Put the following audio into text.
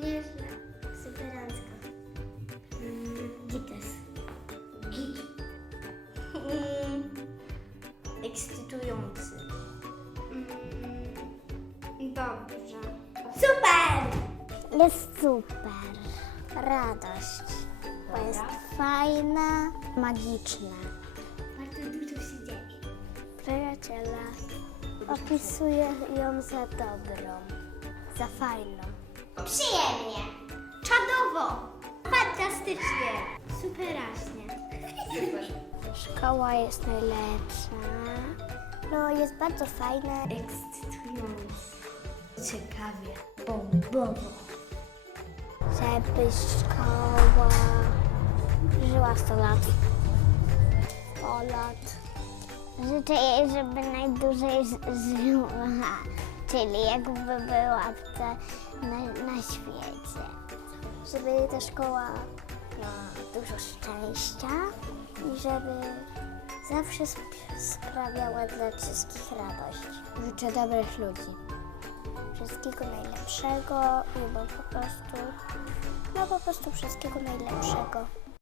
Nieźle. Superancko. Mm, gites. Git. Mm, ekscytujący. Mm, dobrze. Super! Jest super. Radość. Bo jest fajna, magiczna. Bardzo dużo się dzieje. Przyjaciela. Opisuję ją za dobrą, za fajną. Przyjemnie. Czadowo. Fantastycznie. Superaśnie. Szkoła jest najlepsza. No, jest bardzo fajna. Ekscytujące. Ciekawie. Bombowo. Żeby szkoła żyła 100 lat. 100 lat. Życzę jej, żeby najdłużej żyła, czyli jakby była na, na świecie. Żeby ta szkoła miała dużo szczęścia i żeby zawsze sp- sprawiała dla wszystkich radość. Życzę dobrych ludzi. Wszystkiego najlepszego i bo po prostu, no po prostu wszystkiego najlepszego.